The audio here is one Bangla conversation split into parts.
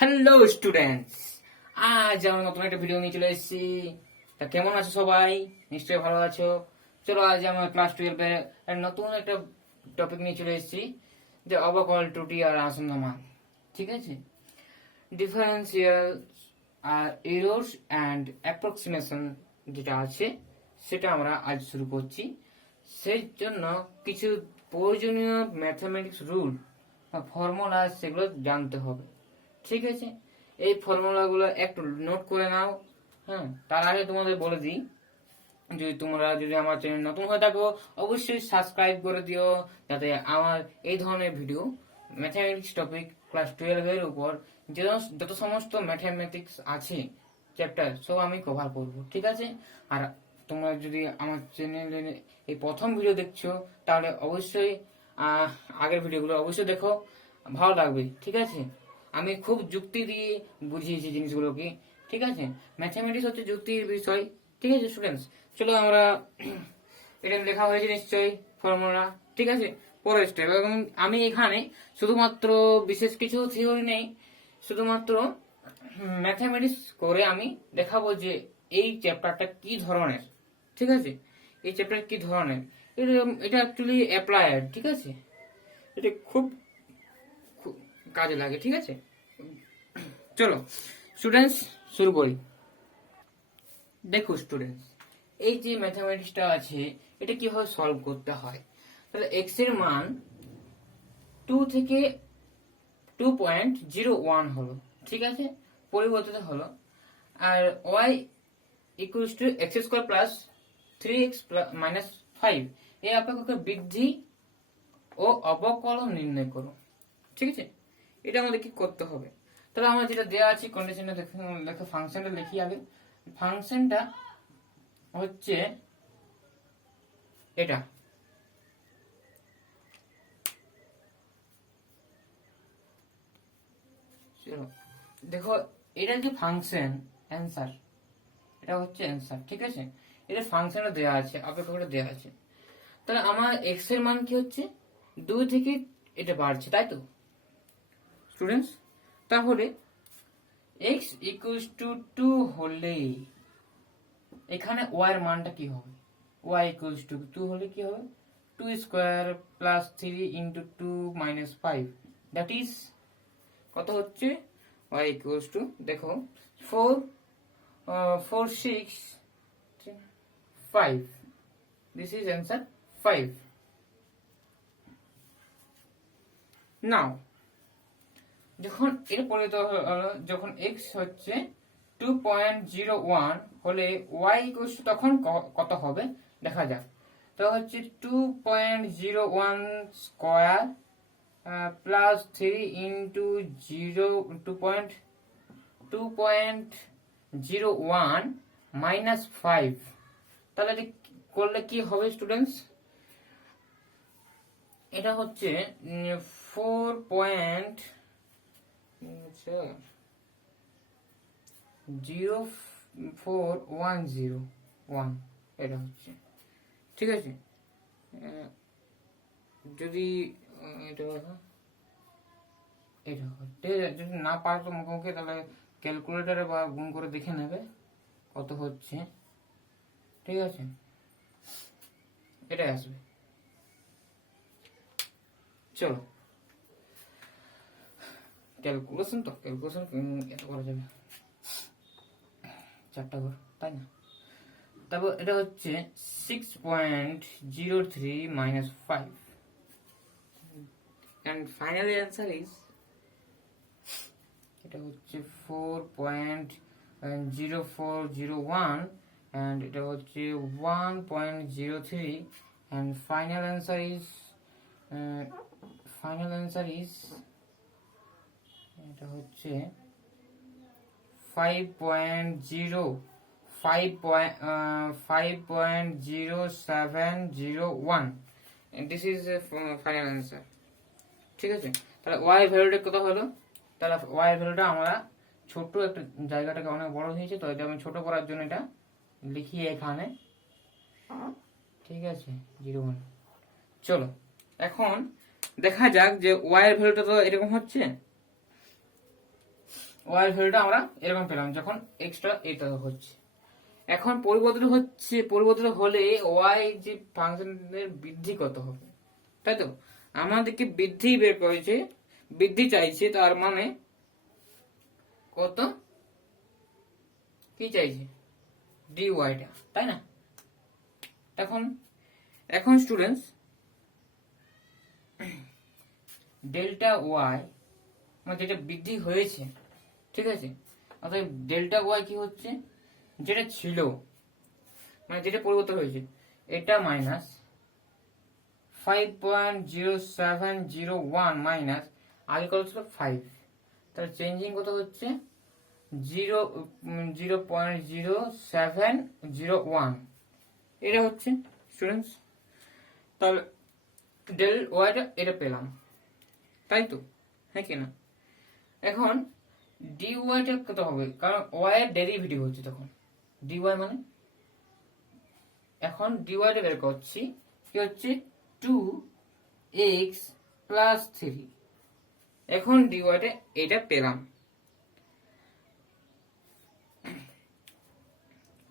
হ্যালো স্টুডেন্টস, আজ আমরা নতুন একটা ভিডিও নিয়ে চলে এসেছি। তা কেমন আছো সবাই? নিশ্চয়ই ভালো আছো। চলো আজ আমরা ক্লাস 12 এর নতুন একটা টপিক নিয়ে চলে এসেছি, যে অবকল ত্রুটি আর আসন্ন মান। ঠিক আছে, ডিফারেন্সিয়াল আর এরর্স অ্যান্ড অ্যাপ্রক্সিমেশন যেটা আছে সেটা আমরা আজ শুরু করছি। সেই জন্য কিছু প্রয়োজনীয় ম্যাথমেটিক্স রুল বা ফর্মুলা সেগুলো জানতে হবে। ঠিক আছে, এই ফর্মুলাগুলো একটু নোট করে নাও। হ্যাঁ, তার আগে তোমাদের বলে দিই, যদি আমার চ্যানেল নতুন হয়ে থাকো অবশ্যই সাবস্ক্রাইব করে দিও, যাতে আমার এই ধরনের ভিডিও ম্যাথামেটিক্স টপিক ক্লাস 12 এর উপর যত সমস্ত ম্যাথামেটিক্স আছে চ্যাপ্টার সব আমি কভার করব। ঠিক আছে, আর তোমরা যদি আমার চ্যানেলে এই প্রথম ভিডিও দেখছো তাহলে অবশ্যই আগের ভিডিওগুলো অবশ্যই দেখো, ভালো লাগবে। ঠিক আছে, আমি খুব যুক্তি দিয়ে বুঝিয়েছি জিনিসগুলোকে। ঠিক আছে, ম্যাথামেটিক্স হচ্ছে যুক্তির বিষয়। ঠিক আছে স্টুডেন্টস, চলো আমরা এটা লেখা হয়েছে নিশ্চয়ই ফর্মুলা। ঠিক আছে, পরের স্টেপ। এবং আমি এখানে শুধুমাত্র বিশেষ কিছু থিওরি নেই, শুধুমাত্র ম্যাথামেটিক্স করে আমি দেখাবো যে এই চ্যাপ্টারটা কি ধরনের। ঠিক আছে, এই চ্যাপ্টার কি ধরনের, এটা অ্যাকচুয়ালি অ্যাপ্লায়েড। ঠিক আছে, এটা খুব কাজে লাগে। ঠিক আছে, চলো স্টুডেন্টস শুরু করি। দেখো স্টুডেন্টস, এই যে ম্যাথামেটিক্সটা আছে এটা কিভাবে সলভ করতে হয়। তাহলে এক্স এর মান 2 থেকে 2.01 হলো। ঠিক আছে, পরিবর্তিত হলো। আর y equals to x square plus 3x minus 5 এই অপেক্ষকে বৃদ্ধি ও অবকলন নির্ণয় করো। ঠিক আছে, এটা আমাদের কি করতে হবে। তাহলে আমরা যেটা দেওয়া আছে কন্ডিশনে দেখে ফাংশনটা লিখি আগে। ফাংশনটা হচ্ছে এটা। চলো দেখো, এটা কি ফাংশন অ্যান্সার, এটা হচ্ছে অ্যান্সার। ঠিক আছে, এটা ফাংশনটা দেওয়া আছে, অপেক্ষকটা দেওয়া আছে। তাহলে আমার এক্স এর মান কি হচ্ছে 2 থেকে এটা বাড়ছে, তাই তো স্টুডেন্টস। তাহলে x ইকুয়ালস টু 2 হলে এখানে y এর মানটা কি হবে? y ইকুয়ালস টু 2 হলে কি হবে? 2 square plus 3 into 2 minus 5, that is কত হচ্ছে? y ইকুয়ালস টু দেখো 4 4 6 5, দিস ইজ অ্যান্সার 5। নাও যখন এর পরিবর্তিত হলো, যখন x হচ্ছে 2.01 হলে y ইকুয়ালস টু তখন কত হবে দেখা যাক। তো হচ্ছে 2.01 স্কয়ার প্লাস 3 ইন্টু 2.01 মাইনাস 5। তাহলে এটা করলে কি হবে স্টুডেন্টস? এটা হচ্ছে 4.0410 এটা হচ্ছে। ঠিক আছে, যদি এটা এটা যদি না পারো তো মুখোমুখি, তাহলে ক্যালকুলেটারে বা গুণ করে দেখে নেবে কত হচ্ছে। ঠিক আছে, এটাই আসবে। চলো ক্যালকুলেশন এত করা যাবে, 4টা ঘর তাই না। তারপর এটা হচ্ছে 6.03 minus 5, and finally answer is এটা হচ্ছে 4.0401 and এটা হচ্ছে 1.03 and final answer is এটা হচ্ছে 5.0701 and this is the final answer. ঠিক আছে, তাহলে y ভ্যালুটা কত হলো? তাহলে y ভ্যালুটা আমরা ছোট একটা জায়গাটাকে অনেক বড় হয়েছে, তো এটা আমি ছোট করার জন্য এটা লিখি এখানে। ঠিক আছে, 01। চলো এখন দেখা যাক যে y এর ভ্যালুটা তো এরকম হচ্ছে, ওয়াই এর ভ্যালুটা আমরা এরকম পেলাম যখন এক্সট্রা এটা হচ্ছে। এখন পরিবর্তন হলে ওয়াই যে ফাংশনের বৃদ্ধি কত হবে, তাই তো আমাদেরকে বৃদ্ধি বের করেছে, বৃদ্ধি চাইছে, তার মানে কত কি চাইছে ডি ওয়াইটা, তাই না? এখন এখন স্টুডেন্টস ডেল্টা ওয়াই মানে যেটা বৃদ্ধি হয়েছে, ঠিক আছে, অর্থাৎ ডেল্টা ওয়াই কি হচ্ছে, যেটা ছিল মানে যেটা পরিবর্তন হয়েছে এটা মাইনাস 5.0701 মাইনাস আগে কত ছিল 5, তাহলে চেঞ্জিং কত হচ্ছে 0.0701, এটা হচ্ছে স্টুডেন্টস। তাহলে ডেল ওয়াইটা এটা পেলাম, তাই তো, হ্যাঁ কি না? এখন ডি ওয়াইটা কত হবে, কারণ ওয়াই এর ডেরিভেটিভ হচ্ছে তখন ডি ওয়াই মানে, এখন ডি ওয়াইটা বের করছি কি হচ্ছে 2x প্লাস 3, এখন ডি ওয়াইটা এটা পেলাম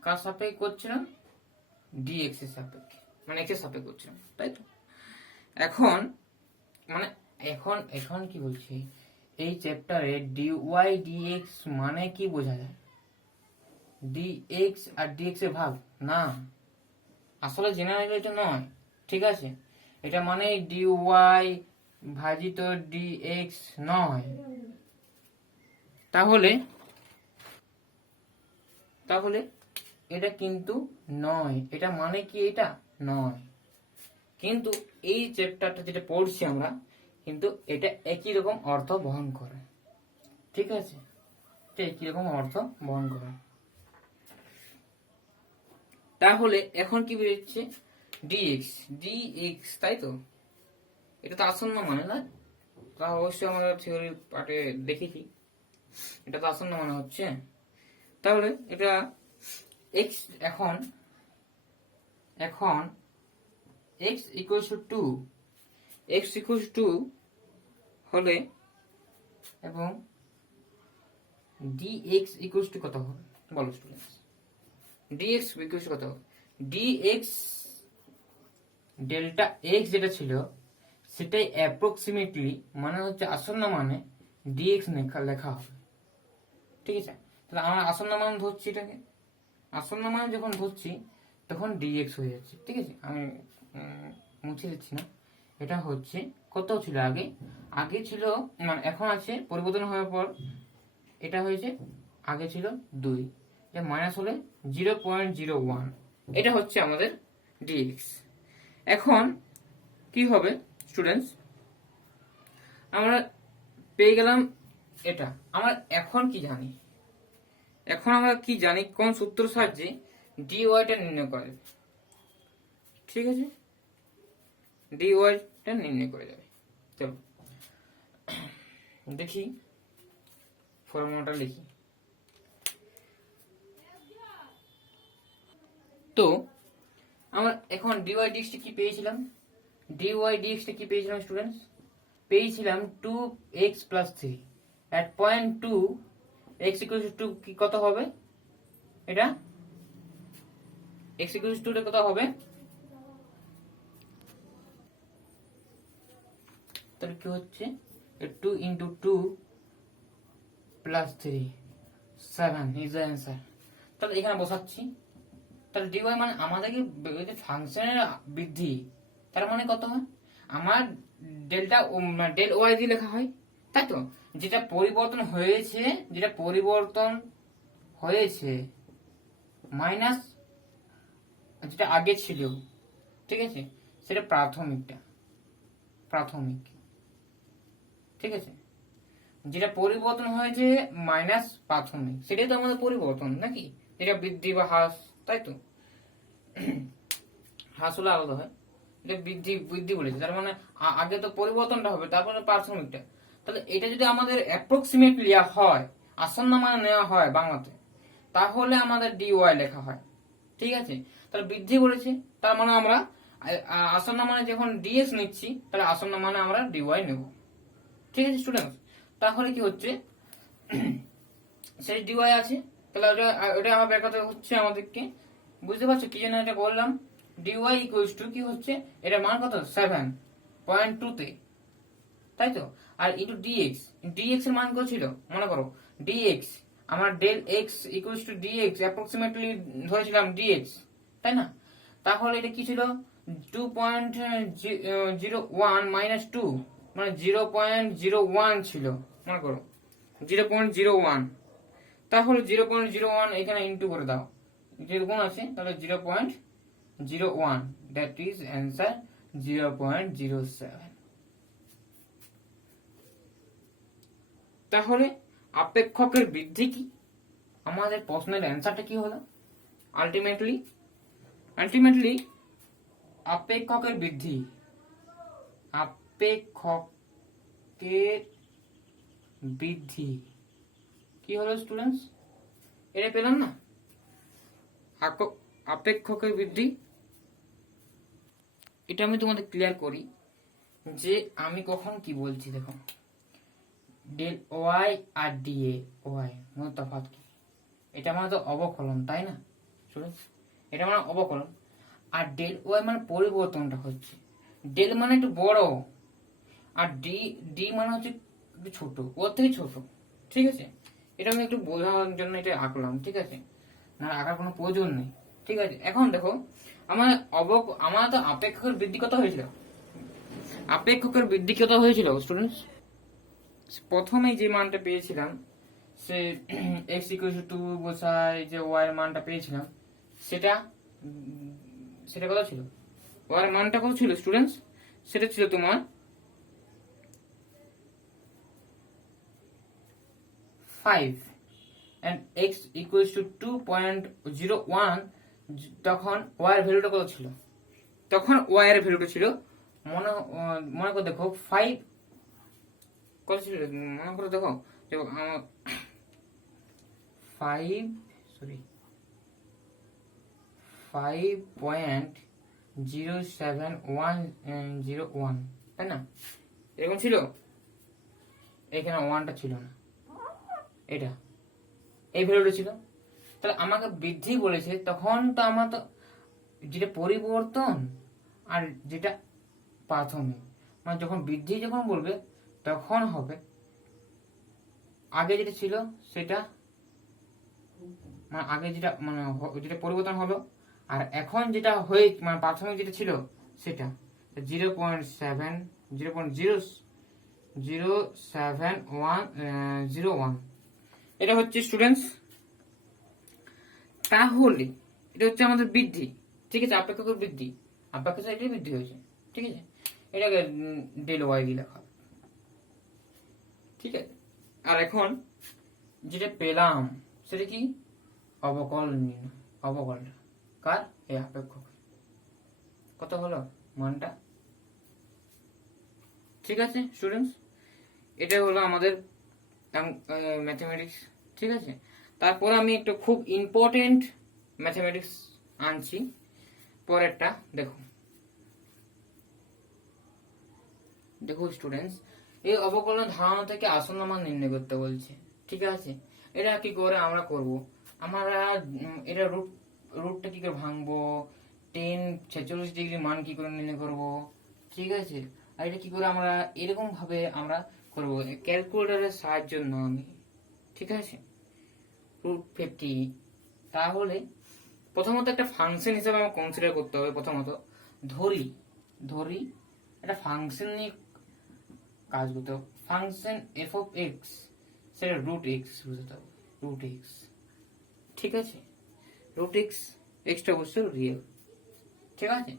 কার সাপেক্ষে করছিলাম, ডিএক্স এর সাপেক্ষে, মানে এক্স এর সাপেক্ষে করছিলাম, তাই তো। এখন মানে এখন কি বলছি, এই চ্যাপ্টারে ডিওয়াই ডিএক্স মানে কি বোঝা যায়, ডিএক্স আর ডিএক্স এর ভাগ না, আসলে জেনারেল এটা নয়, ঠিক আছে, এটা মানে ডিওয়াই ভাজিত ডিএক্স নয়। তাহলে তাহলে এটা কিন্তু নয়, এটা মানে কি এটা নয়, কিন্তু এই চ্যাপ্টারটা যেটা পড়ছি আমরা কিন্তু এটা একই রকম অর্থ বহন করে, ঠিক আছে, এটা একই রকম অর্থ বহন করে। তাহলে এখন কি বেরোচ্ছে ডিএক্স ডিএক্স, তাই তো, এটা তো আসন্ন মানে না, তা অবশ্যই আমরা থিওরি পার্টে দেখেছি, এটা তো আসন্ন মানে হচ্ছে। তাহলে এটা এক্স, এখন এখন x equals two 2, x equals two হলে এবং ডিএক্স ইকুয়ালস টু কত হবে বলো স্টুডেন্টস, ডিএক্স ইকুয়ালস টু কত হবে, ডিএক্স ডেল্টা এক্স যেটা ছিল সেটাই অ্যাপ্রক্সিমেটলি মানে হচ্ছে আসন্ন মানে ডিএক্স লেখা হবে, ঠিক আছে। তাহলে আমরা আসন্ন মান ধরছি, এটাকে আসন্ন মান যখন ধরছি তখন ডিএক্স হয়ে যাচ্ছে, ঠিক আছে, আমি মুছে দিচ্ছি না। এটা হচ্ছে কত ছিল আগে, আগে ছিল মানে এখন আছে পরিবর্তন হওয়ার পর এটা হয়েছে, আগে ছিল 2, এটা মাইনাস হলে 0.01, এটা হচ্ছে আমাদের ডিএক্স। এখন কি হবে স্টুডেন্টস, আমরা পেয়ে গেলাম এটা, আমরা এখন কি জানি, এখন আমরা কি জানি কোন সূত্র সাহায্যে ডি ওয়াইটা নির্ণয় করে, ঠিক আছে, ডি ওয়াইটা নির্ণয় করে যাবে। চলো দেখি ফর্মুলাটা লিখি। তো আমরা এখন ডিওয়াই ডিএক্স কি পেয়েছিলাম, ডিওয়াই ডিএক্স কি পেয়েছিলাম স্টুডেন্টস, পেয়েছিলাম 2x plus 3 at point 2 x equal to কি কত হবে, এটা x ইকুয়াল টু কত হবে, তাহলে কি হচ্ছে 2 into 2 plus 3 7 is the answer. তাহলে এখানে বসাচ্ছি, তাহলে ডিওয়াই মানে আমাদেরকে ফাংশনের বৃদ্ধি, তার মানে কত হয়, আমার ডেল্টা ডেল ওয়াই দিয়ে লেখা হয়, তাই তো, যেটা পরিবর্তন হয়েছে, যেটা পরিবর্তন হয়েছে মাইনাস যেটা আগে ছিল, ঠিক আছে, সেটা প্রাথমিক, ঠিক আছে, যেটা পরিবর্তন হয়েছে মাইনাস প্রাথমিক, সেটাই তো আমাদের পরিবর্তন নাকি, যেটা বৃদ্ধি বা হ্রাস, তাই তো, হ্রাস হলে আলাদা হয়, এটা বৃদ্ধি বৃদ্ধি বলেছে, তার মানে আগে তো পরিবর্তনটা হবে তারপরে প্রাথমিকটা। তাহলে এটা যদি আমাদের অ্যাপ্রক্সিমেটলি হয়, আসন্ন মানে নেওয়া হয় বাংলাতে, তাহলে আমাদের ডিওয়াই লেখা হয়, ঠিক আছে। তাহলে বৃদ্ধি বলেছে, তার মানে আমরা আসন্ন মানে যখন ডিএক্স নিচ্ছি তাহলে আসন্ন মানে আমরা ডিওয়াই নেব, ঠিক আছে স্টুডেন্টস। তাহলে কি হচ্ছে সেই ডিওয়াই আছে, তাহলে ওটা ওটা আমার বের করতে হচ্ছে আমাদেরকে। বুঝতে পারছো কি জন্য এটা বললাম? ডিওয়াই ইকুয়ালস টু কি হচ্ছে, এটা মান কত 7.2 তে, তাই তো। আর ইন্টু ডিএক্স, ডিএক্স এর মান কত ছিল মনে করো, ডিএক্স আমার del x equals to d x approximately ধরেছিলাম ডিএক্স, তাই না? তাহলে এটা কি ছিল 2.01 মাইনাস 2, মানে 0.01 ছিল মনে করো 0.01। তাহলে 0.01 এখানে ইন্টু করে দাও, যেহেতু গুণ আছে তাহলে 0.01, দ্যাট ইজ অ্যান্সার 0.07। তাহলে আপেক্ষকের বৃদ্ধি কি? আমাদের প্রশ্নের অ্যান্সারটা কি হলো? আলটিমেটলি আপেক্ষকের বৃদ্ধি, আপেক্ষকের বৃদ্ধি কি হলো স্টুডেন্টস? এটা পেলাম না, আপেক্ষকের বৃদ্ধি। এটা আমি তোমাদের ক্লিয়ার করি যে আমি কখন কি বলছি। দেখো, ডেল ওয়াই আর ডিএ ওয়াই মধ্যে তফাৎ কি? এটা মানে তো অবকলন, তাই না স্টুডেন্টস? এটা মানে অবকলন, আর ডেল ওয়াই মানে পরিবর্তনটা হচ্ছে। ডেল মানে একটু বড়, আর ডি ডি মানে হচ্ছে একটু ছোট, ওর থেকে ছোট, ঠিক আছে? এটা আমি একটু বোঝানোর জন্য এটা আঁকলাম, ঠিক আছে? না আঁকার কোনো প্রয়োজন নেই, ঠিক আছে? এখন দেখো, আমার তো আপেক্ষকের বৃদ্ধি কত হয়েছিল, আপেক্ষকের বৃদ্ধি কত হয়েছিল স্টুডেন্টস? প্রথমে যে মানটা পেয়েছিলাম, সে x ইকুয়াল টু 2 বসায় যে y এর মানটা পেয়েছিলাম, সেটা সেটা কত ছিল? y এর মানটা কত ছিল স্টুডেন্টস? সেটা ছিল তোমার 5, and x equals to 2.01, তখন y এর ভ্যালুটা কত ছিল? তখন y এর ভ্যালুটা ছিল মনে করে দেখো 5 কত ছিল মনে করে দেখো, 5.07101, তাই না? এরকম ছিল, এখানে ওয়ানটা ছিল না, এটা এই ভ্যালুটা ছিল। তাহলে আমাকে বৃদ্ধি বলেছে, তখন তো আমার তো যেটা পরিবর্তন আর যেটা প্রাথমিক, মানে যখন বৃদ্ধি যখন বলবে তখন হবে আগে যেটা ছিল সেটা, মানে আগে যেটা মানে যেটা পরিবর্তন হলো, আর এখন যেটা হয়ে মানে প্রাথমিক যেটা ছিল সেটা 0.7 0.07101, এটা হচ্ছে স্টুডেন্টস। তাহলে এটা হচ্ছে আমাদের বৃদ্ধি, ঠিক আছে? আপেক্ষকের বৃদ্ধি, আপেক্ষক এটাই বৃদ্ধি হয়েছে, ঠিক আছে? এটাকে ডেল ওয়াই দিয়ে লেখা, ঠিক আছে? আর এখন যেটা পেলাম সেটা কি? অবকলন নির্ণয়, অবকলন কার? এই আপেক্ষক। কত হলো মানটা? ঠিক আছে স্টুডেন্টস, এটা হলো আমাদের ম্যাথমেটিক্স, ঠিক আছে? তারপর আমি একটা খুব ইম্পর্টেন্ট ম্যাথমেটিক্স আনছি পরেরটা। দেখো স্টুডেন্টস, এই অবকলন ধারণা থেকে আসন্ন মান নির্ণয় করতে বলছে, ঠিক আছে? এটা কি করে আমরা করব? আমরা এটা রুটটা কি করে ভাঙবো, 10 46 ডিগ্রি মান কি করে নির্ণয় করব, ঠিক আছে? আর এটা কি করে আমরা এরকম ভাবে আমরা করব, ক্যালকুলেটরের সাহায্য না আমি, ঠিক আছে? √50। তাহলে প্রথমত একটা ফাংশন হিসেবে আমরা কনসিডার করতে হবে। প্রথমত ধরি একটা ফাংশন নিয়ে কাজ করতে হবে। ফাংশন এফ অফ এক্স, সেটা √x বুঝতে হবে, √x, ঠিক আছে? √x, এক্সটা অবশ্যই রিয়েল, ঠিক আছে?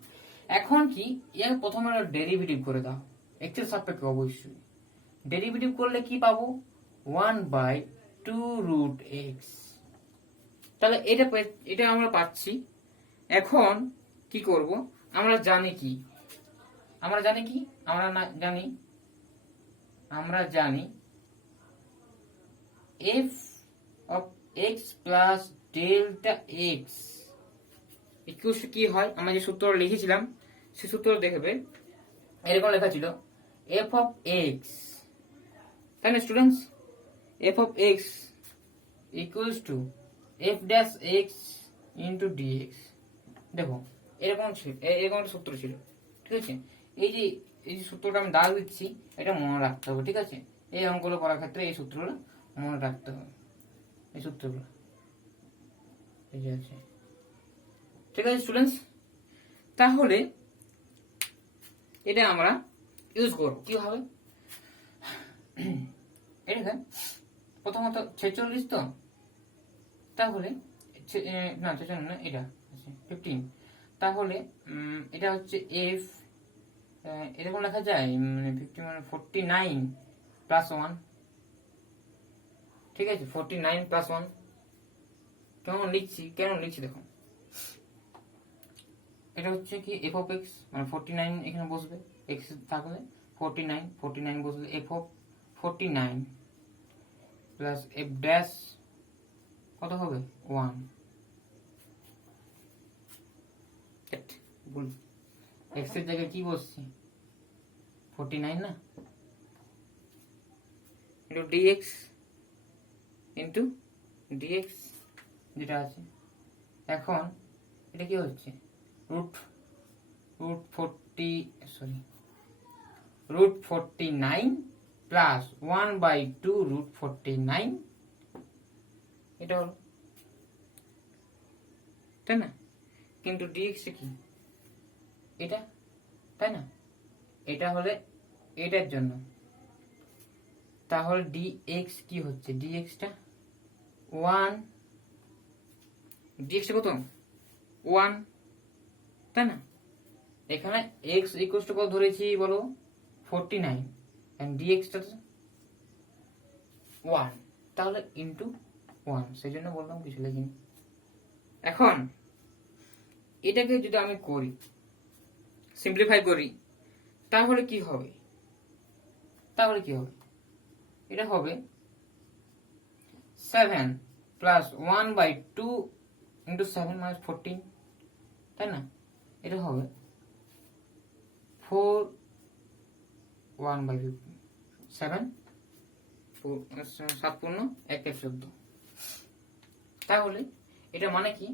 এখন কি এর প্রথমে ডেরিভেটিভ করে দাও, এক্স এর সাপেক্ষে অবশ্যই। ডেরিভেটিভ করলে কি পাবো? 1/2√x। তাহলে এটা আমরা পাচ্ছি। এখন কি করব? আমরা জানি f of x plus delta x equal কি হয়? আমরা যে সূত্র লিখেছিলাম সেই সূত্র দেখবে এরকম লেখা ছিল f of x, তাই না students? f of x equals to f dash x into d x. দেখো এরকম ছিল, এরকম একটা সূত্র ছিল, ঠিক আছে। এই যে সূত্রটা আমি দাগ দিচ্ছি, এটা মনে রাখতে হবে, ঠিক আছে। এই অঙ্কগুলো করার ক্ষেত্রে এই সূত্রগুলো মনে রাখতে হবে, এই সূত্রগুলো এই যে আছে, ঠিক আছে স্টুডেন্টস। তাহলে এটা আমরা ইউজ করব কিভাবে? এটা প্রথমত 46 তো, তাহলে না 46 না, এটা 15। তাহলে এটা হচ্ছে এফ, এরকম লেখা যায়, মানে 50 মানে 49 প্লাস 1, ঠিক আছে। 49 প্লাস 1 কেমন লিখছি দেখো, এটা হচ্ছে কি এফ অফ এক্স, মানে 49 এখানে বসবে, এক্স থাকলে 49 বসলে F of 49 plus f dash কত হবে 1। ভুল, এক্স এর জায়গায় কি বসছে 49 না, ইন্টু ডিএক্স যেটা আছে। এখন এটা কি হচ্ছে রুট 49 প্লাস 1/2 রুট 49, এটা হলো, তাই না। কিন্তু ডিএক্স কি এটা, তাই না, এটা হলে এটার জন্য, তাহলে ডিএক্স কি হচ্ছে, ডিএক্সটা 1, ডিএক্স কত 1, তাই না। এখানে এক্স ইকুয়াল টু কত ধরেছি বলো 49, এন্ড ডিএক্সটা 1, তাহলে ইনটু 1, সেই জন্য বললাম কিছু লিখিনি। এখন এটাকে যদি আমি করি, সিম্পলিফাই করি, তাহলে কি হবে, এটা হবে 7 প্লাস 1/2 ইন্টু 7 মাইনাস 14, তাই না। এটা হবে 4 1/15, 7 7 পূর্ণ 1 14। তাহলে এটা মানে কি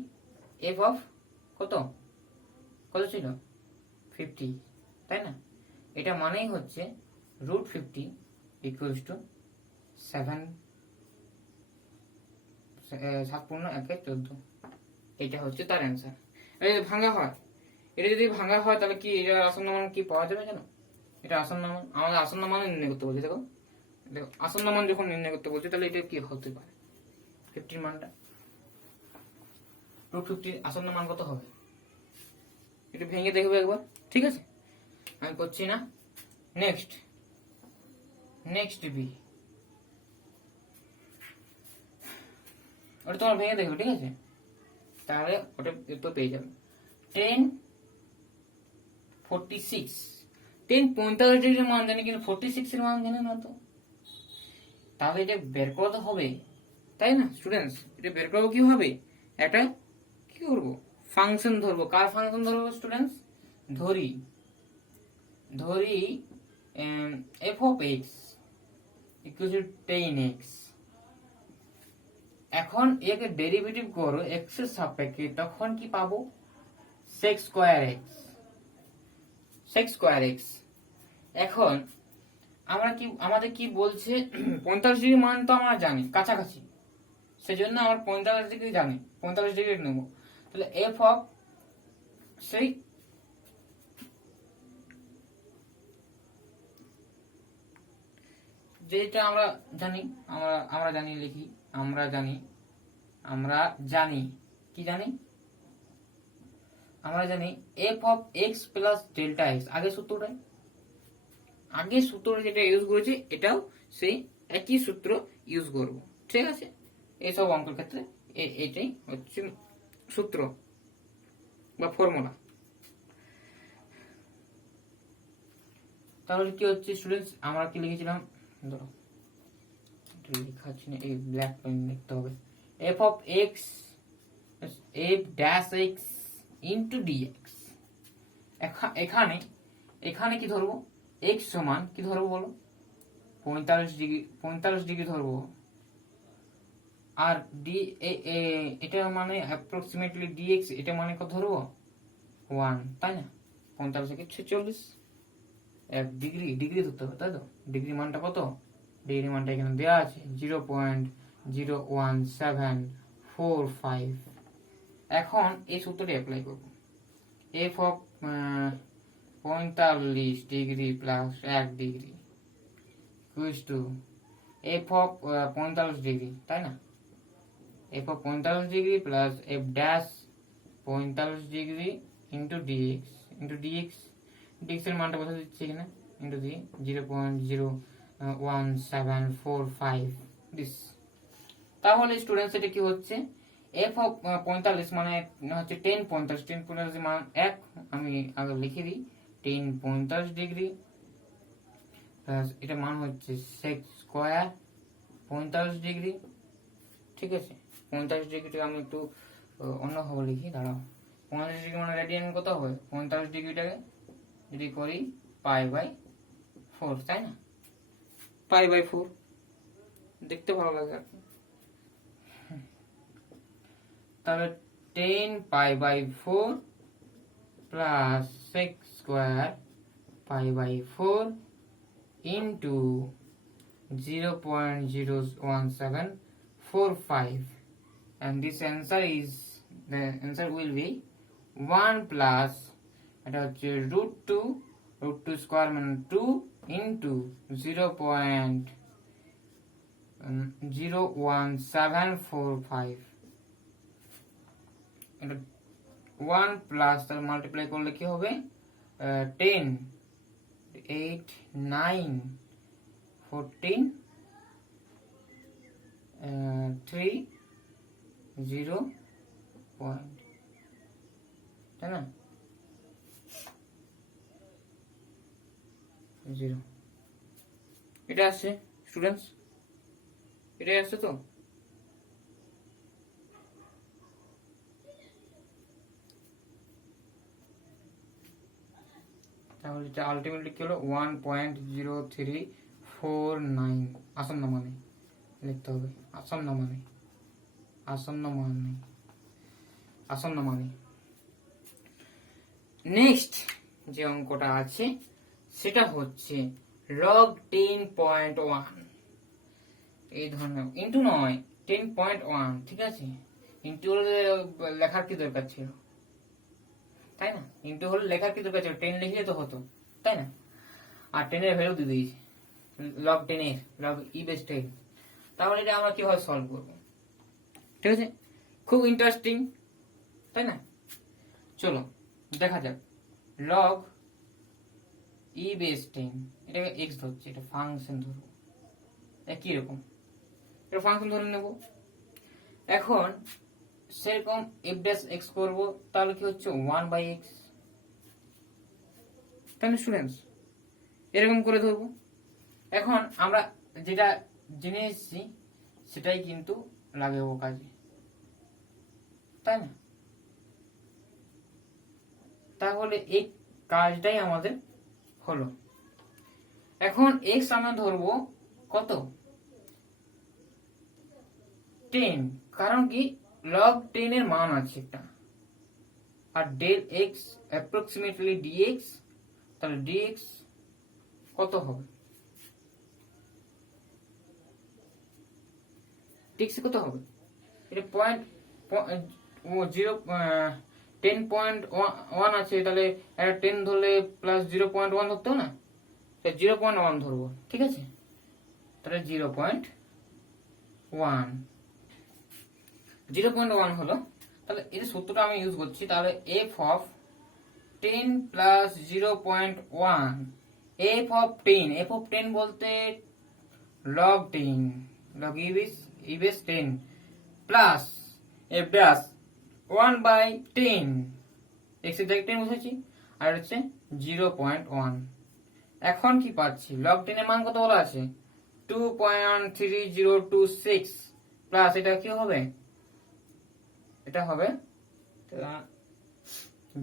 এফ অফ কত ছিল 50, তাই না। এটা মানেই হচ্ছে রুট 50 ইকুয়ালস টু 7 পূর্ণ 1 14। এটা হচ্ছে তার অ্যান্সার। এটা যদি ভাঙা হয় তাহলে কি এটা আসন্ন মান কি পাওয়া যাবে জানো, এটা আসন্ন মান, আমাদের আসন্ন মান নির্ণয় করতে বলছে। দেখো আসন্ন মান যখন নির্ণয় করতে বলছে তাহলে এটা কি হতে পারে, 50 মানটা রুট 50 আসন্ন মান কত হবে, এটা ভেঙে দেখবে একবার, ঠিক আছে। আমি করছি না। নেক্সট বি, ওটা তোমার ভেঙে দেখবে, ঠিক আছে, তাহলে ওটা তো পেয়ে যাবে। 10 46, 10 45 ডিগ্রির মান জানি কিন্তু 46 এর মান জানি না তো, তাহলে এটা বের করতে হবে, তাই না স্টুডেন্টস। এটা বের করবো কিভাবে, একটা কি করবো ফাংশন ধরবো। কার ফাংশন ধরবো স্টুডেন্টস, ধরি F of x equal to 10x। এখন একে ডেরিভেটিভ করো x এর সাপেক্ষে, তখন কি পাবো sec স্কয়ার x। এখন আমাদের কি বলছে 45 ডিগ্রি মান তো আমরা জানি কাছাকাছি, সেজন্য আমরা 45 ডিগ্রি জানি, 45 ডিগ্রি নেব। তাহলে এফ অফ সেই যেটা আমরা জানি, আমরা জানি লিখি, আমরা জানি কি জানি, আমরা জানি F of x plus delta x. আগে সূত্র যেটা ইউজ করেছি এটাও সেই একই সূত্র ইউজ করব, ঠিক আছে। এইসব অঙ্কের ক্ষেত্রে এটাই হচ্ছে সূত্র বা ফর্মুলা। তাহলে কি হচ্ছে স্টুডেন্টস, আমরা কি লিখেছিলাম, ধরো লেখা আছে না, এই ব্ল্যাক পেন লিখতে হবে, f of x f dash x into d x. এখানে কি ধরবো, এক্স সমান কি ধরবো বলো 45 ডিগ্রি ধরবো, আর ডি এটা মানে অ্যাপ্রক্সিমেটলি ডিএক্স, এটা মানে কত ধরবো 1, তাই না? 45 থেকে 46 এক ডিগ্রি, ডিগ্রি ধরতে হবে, তাই তো? ডিগ্রি মানটা কত? ডিগ্রি মানটা এখানে দেওয়া আছে 0.01745। এখন এই সূত্রটি অ্যাপ্লাই করব। F of 45 degree plus 1 degree equals to f of 45 degree, তাই না? F of 45 degree plus f dash 45 degree into d x, d x এর মানটা বসে দিচ্ছি এখানে, ইন্টু দিয়ে 0.01745 দিস। তাহলে স্টুডেন্টস এটা কি হচ্ছে, এফ অফ 45 মানে হচ্ছে 10 মান 1, আমি আগে লিখে দিই 10 ডিগ্রি প্লাস এটা মান হচ্ছে সেক স্কয়ার 45 ডিগ্রি, ঠিক আছে? 45 ডিগ্রি আমি একটু অন্যভাবে লিখি, দাঁড়াও। 45 ডিগ্রি মানে রেডিয়ান কত হবে? 45 ডিগ্রিটাকে যদি করি π/4, তাই না? π/4 দেখতে ভালো লাগে আর কি। তাহলে 10π/4 plus sec square π/4 into 0.01745, and this answer will be 1 plus এটা হচ্ছে √2 স্কয়ার মানে 2 ইন্টু 0.01745, এটা 1 প্লাস তার মাল্টিপ্লাই করলে কি হবে 10 8 9 14 3 0 পয়েন্ট, তাই না? 0 এটা আসছে স্টুডেন্টস, এটাই আসছে তো? তাহলে এটা আলটিমেটলি কি হলো 1.0349, আসন্ন মানে লিখতে হবে, আসন্ন মানে। নেক্সট যে অঙ্কটা আছে সেটা হচ্ছে log 10.1, এই ধরনের ইন্টু নয় 10.1, ঠিক আছে? ইন্টু হলে লেখার কি দরকার ছিল, তাই না? ইন্টু হলে লেখার কি দরকার ছিল, 10 লিখলে তো হতো, তাই না? আর 10 এর ভ্যালু দিয়ে দিয়েছি, log 10 এর log e বেস 10। তাহলে এটা আমরা কিভাবে সলভ করব, ঠিক আছে? খুব ইন্টারেস্টিং, তাই না? চলো দেখা যাক। log e বেস 10, এটাকে x ধরছি, এটা ফাংশন ধরবো, একই রকম এটা ফাংশন ধরে নেব। এখন সেরকম f ড্যাশ x করব, তাহলে কি হচ্ছে 1/x, তাই না স্টুডেন্টস? এরকম করে ধরবো। এখন আমরা যেটা জেনে এসেছি সেটাই কিন্তু লাগাবো কাজে, তাই না? তাহলে এই কাজটাই আমাদের হলো। এখন x আমরা ধরবো কত 10, কারণ কি log 10 এর মান আছে একটা, আর del x অ্যাপ্রক্সিমেটলি dx, তাহলে dx কত হবে, dx কত হবে? এটা পয়েন্ট 10.1 আছে, তাহলে এটা 10 ধরলে প্লাস 0.1 ধরতে হবে না, 0.1 ধরবো, ঠিক আছে? তাহলে 0.1 হলো। তাহলে এই সূত্রটা আমি ইউজ করছি, তাহলে f of 10 plus 0.1, f of 10 বলতে log 10, log e base 10 plus f dash 1/10, x এর জায়গায় 10 বসেছি, আর হচ্ছে 0.1। এখন কি পাচ্ছি, log 10 এর মান কত বলা আছে 2.3026 প্লাস এটা কি হবে, এটা হবে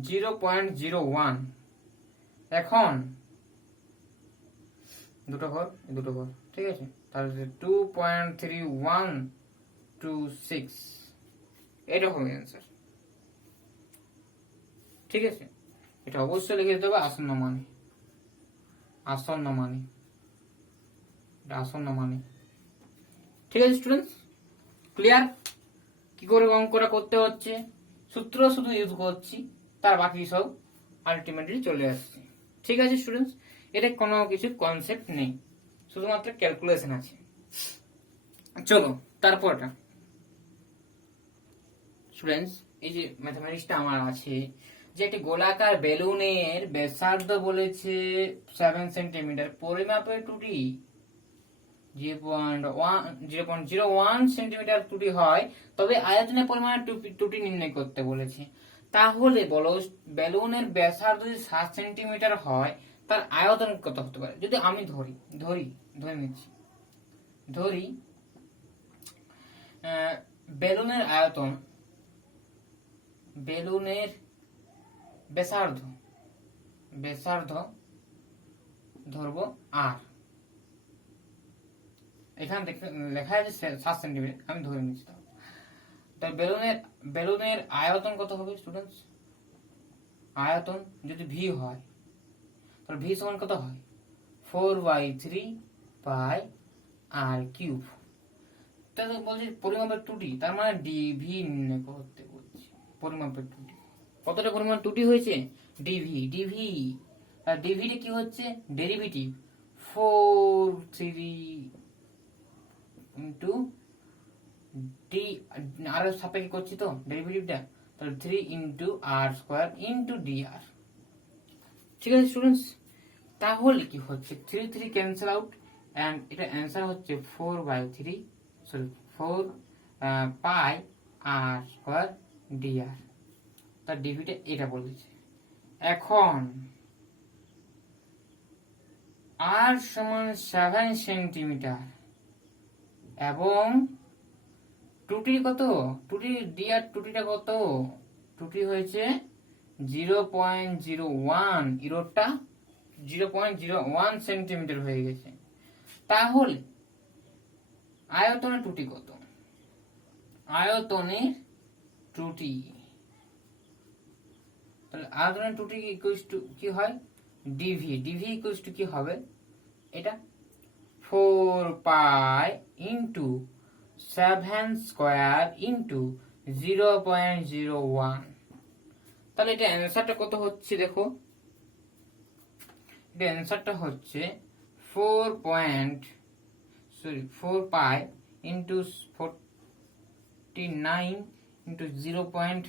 0.01। এখন দুটো ঘর, ঠিক আছে? তাহলে 2.31 6, এটা হবে অ্যান্সার। ঠিক আছে, এটা অবশ্যই লিখে দিতে হবে আসন্ন মানে, আসন্ন মানে, এটা আসন্ন মানে। ঠিক আছে স্টুডেন্টস, ক্লিয়ার? কি করে অঙ্কটা করতে হচ্ছে, সূত্র শুধু ইউজ করছি, তার বাকি সব আলটিমেটলি চলে আসছে। ঠিক আছে স্টুডেন্টস, এটা কোনো কিছু কনসেপ্ট নেই, শুধুমাত্র ক্যালকুলেশন আছে। চলো তারপরটা স্টুডেন্টস, এই যে ম্যাথমেটিক্সটা আমার আছে, যে একটি গোলাকার বেলুনের ব্যাসার্ধ বলেছে 7 সেন্টিমিটার, পরিমাপের ত্রুটি 0.01 সেন্টিমিটার ত্রুটি হয়, তবে আয়তনের পরিমাণের ত্রুটি নির্ণয় করতে বলেছে। তাহলে বলো, বেলুনের ব্যাসার্ধ যদি 7 সেন্টিমিটার হয়, তার আয়তন কত হতে পারে? যদি আমি ধরে নিচ্ছি, বেলুনের আয়তন, বেলুনের ব্যাসার্ধ ধরবো আর, এখানে লেখা আছে 7 সেন্টিমিটার, আমি ধরে নিচ্ছি। তাই বেলুনের আয়তন কত হবে স্টুডেন্টস? আয়তন যদি ভি হয়, তাহলে ভি সমান কত হয়? 4/3 পাই আর কিউব। তাহলে বলছি পরিমাপের ত্রুটি, তার মানে ডিভি নির্ণয় করতে বলছি। পরিমাপের ত্রুটি কতটা পরিমাণ ত্রুটি হয়েছে? ডিভি আর ডিভিটা কি হচ্ছে? ডেরিভেটিভ 4/3 ইন্টু ডি, আর সাপেক্ষে করছি তো ডেরিভেটিভটা, তাহলে 3 ইন্টু আর স্কোয়ার ইন্টু ডি আর। ঠিক আছে স্টুডেন্টস, তাহলে কি হচ্ছে 3 ক্যান্সেল আউট, এন্ড এটা অ্যান্সার হচ্ছে 4 পাই আর স্কোয়ার ডি আর। তার ডিভিটা এটা বলেছে। এখন আর সমান 7 সেন্টিমিটার এবং ত্রুটি কত? ত্রুটিটা কত? ত্রুটি হয়েছে 0.01, ইরোডটা 0.01 সেন্টিমিটার হয়ে গেছে। তাহলে আয়তনের ত্রুটি কত? আয়তনের ত্রুটি, তাহলে আয়তনের ত্রুটি ইকুয়ালস টু কি হয়? ডিভি ইকুয়ালস টু কি হবে? এটা 4 পাই ইন্টু 7 স্কোয়ার ইন্টু 0.01। তাহলে এটা অ্যান্সারটা কত হচ্ছে দেখো, এটা অ্যান্সারটা হচ্ছে 4 পাই ইন্টু 49 ইন্টু 0.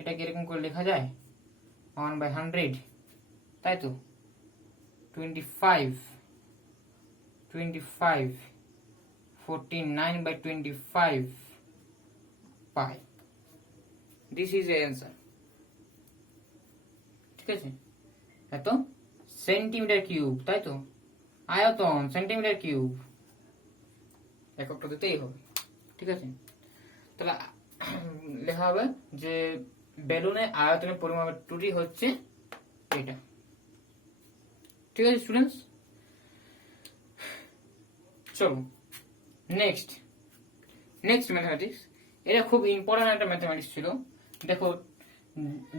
এটা কিরকম করে লেখা যায়? 1/100, তাই তো? 25 49/25 পাই। This is a answer. ঠিক আছে, এত সেন্টিমিটার কিউব, তাই তো? আয়তন সেন্টিমিটার কিউব, এককটা দিতেই হবে। ঠিক আছে, তাহলে লেখা হবে যে বেলুনের আয়তনের পরিমাপের ত্রুটি হচ্ছে এটা। ঠিক আছে স্টুডেন্টস, চলো নেক্সট ম্যাথমেটিক্স। এটা খুব ইম্পর্টেন্ট একটা ম্যাথমেটিক্স ছিল। দেখো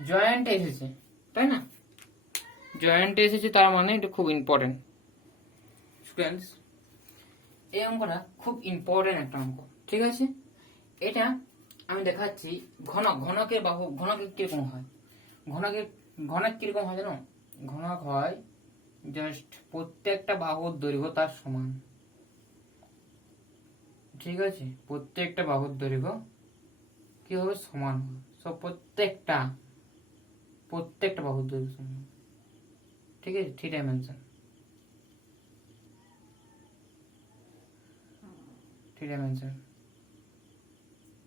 জয়েন্ট এসেছে, তাই না? জয়েন্ট এসেছে, তার মানে এটা খুব ইম্পর্টেন্ট স্টুডেন্টস। এই অঙ্কটা খুব ইম্পর্টেন্ট একটা অঙ্ক। ঠিক আছে, এটা আমি দেখাচ্ছি। ঘনকের বাহু, ঘনকের কিরকম হয়? ঘনক কিরকম হয় জানো? ঘনক হয় জাস্ট প্রত্যেকটা বাহুর দৈর্ঘ্য তার সমান। ঠিক আছে, প্রত্যেকটা বাহুর দৈর্ঘ্য কি হবে? সমান হবে। সব প্রত্যেকটা বাহুর দৈর্ঘ্য সমান। ঠিক আছে, 3 ডাইমেনশন,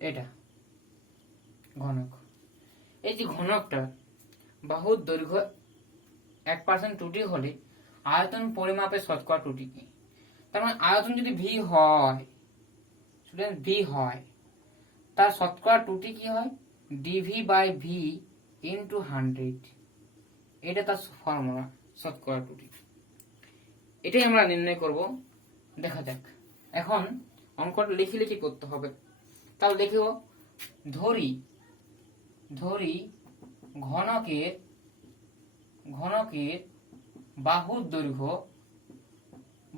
এটা ঘনক। এই যে ঘনকটা, বাহুর দৈর্ঘ্য 1% ত্রুটি হলে আয়তন পরিমাপের শতকরা ত্রুটি কি? তার মানে আয়তন যদি ভি হয়, স্টুডেন্ট ভি হয়, তার শতকরা ত্রুটি কি হয়? D v by v into 100। এটা তার ফর্মুলা, শতকরা ত্রুটি। এটাই আমরা নির্ণয় করব। দেখা যাক, এখন অঙ্কটা লিখে করতে হবে। তাহলে দেখো, ধরি ধরি ঘনকের ঘনকের বাহুর দৈর্ঘ্য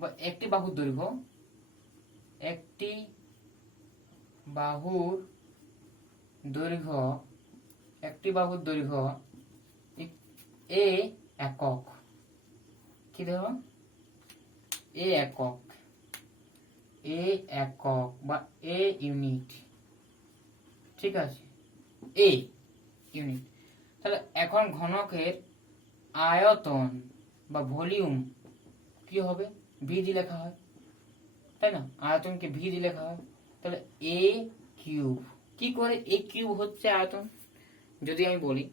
বা একটি বাহুর দৈর্ঘ্য একটি বাহুর দৈর্ঘ্য একটি বাহুর দৈর্ঘ্য এ একক। কি দেখো, এ একক, এ একক বা এ ইউনিট। ঠিক আছে, এ ইউনিট। তাহলে এখন ঘনকের আয়তন বা ভলিউম কি হবে, ভি দিয়ে লেখা হয়, তাই না? আয়তনকে ভি দিয়ে লেখা হয়। তাহলে এ কিউব। কি করে এ কিউব হচ্ছে আয়তন? যদি আমি বলি